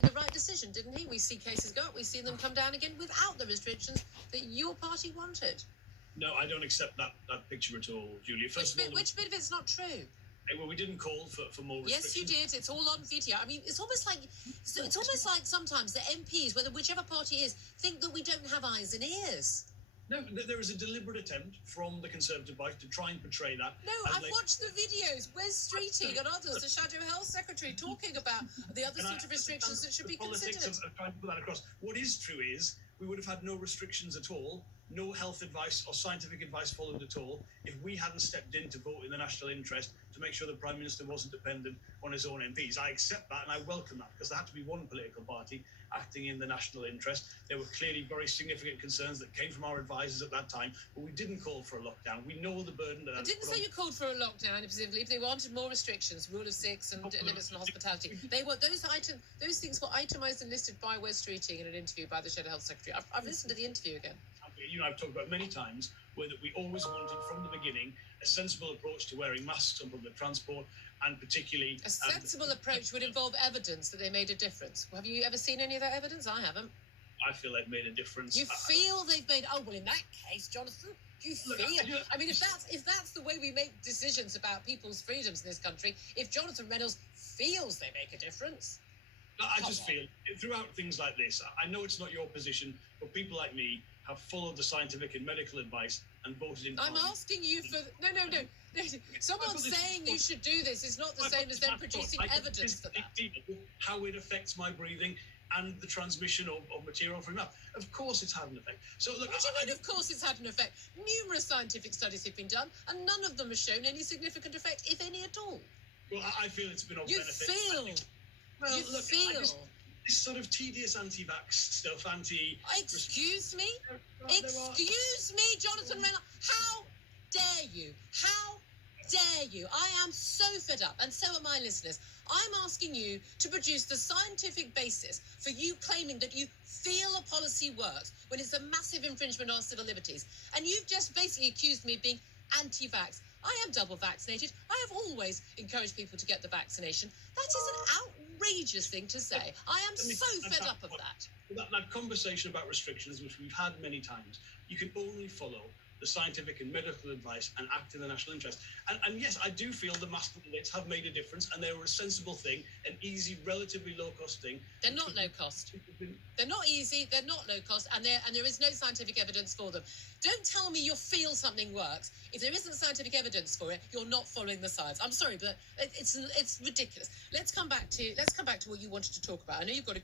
the right decision, didn't he? We see cases go up, we see them come down again without the restrictions that your party wanted. No, I don't accept that picture at all, Julia. Which bit of it's not true? Well, we didn't call for more restrictions. Yes, you did. It's all on video. I mean, it's almost like sometimes the MPs, whichever party is, think that we don't have eyes and ears. No, there is a deliberate attempt from the Conservative Party to try and portray that. No, I've watched the videos. Wes Streeting and others, the Shadow Health Secretary, talking about the other sort of restrictions that should be considered. Politics of trying to put that across. What is true is we would have had no restrictions at all, no health advice or scientific advice followed at all, if we hadn't stepped in to vote in the national interest to make sure the Prime Minister wasn't dependent on his own MPs. I accept that and I welcome that, because there had to be one political party acting in the national interest. There were clearly very significant concerns that came from our advisors at that time, but we didn't call for a lockdown. We know the burden that... I didn't say you called for a lockdown, specifically. If they wanted more restrictions, rule of six and limits on hospitality, they were those things were itemised and listed by Wes Streeting in an interview by the Shadow Health Secretary. I've listened to the interview again. You know, I've talked about many times where that we always wanted from the beginning a sensible approach to wearing masks on public transport, and particularly... A sensible approach would involve evidence that they made a difference. Have you ever seen any of that evidence? I haven't. I feel they've made a difference. You feel they've made... Oh, well, in that case, Jonathan, do you feel... I mean, if that's the way we make decisions about people's freedoms in this country, if Jonathan Reynolds feels they make a difference... I just feel, throughout things like this, I know it's not your position, but people like me have followed the scientific and medical advice and voted in... I'm asking you for... No. Someone saying you should do this is not the same as them producing evidence for that. How it affects my breathing and the transmission of material from mouth. Of course it's had an effect. So look, what do you mean, of course it's had an effect? Numerous scientific studies have been done, and none of them have shown any significant effect, if any at all. Well, I feel it's been of benefit. You feel... This sort of tedious anti-vax stuff, Excuse me? Excuse me, Jonathan Reynolds. How dare you? How dare you? I am so fed up, and so are my listeners. I'm asking you to produce the scientific basis for you claiming that you feel a policy works when it's a massive infringement on civil liberties. And you've just basically accused me of being anti-vax. I am double vaccinated. I have always encouraged people to get the vaccination. That is an outrageous thing to say. I am so fed up of that. That conversation about restrictions, which we've had many times, you can only follow the scientific and medical advice and act in the national interest. And yes, I do feel the mask mandates have made a difference, and they were a sensible thing, an easy, relatively low-cost thing. They're not low-cost. They're not easy, they're not low-cost, and there is no scientific evidence for them. Don't tell me you feel something works. If there isn't scientific evidence for it, you're not following the science. I'm sorry, but it's ridiculous. Let's come back to what you wanted to talk about. I know you've got a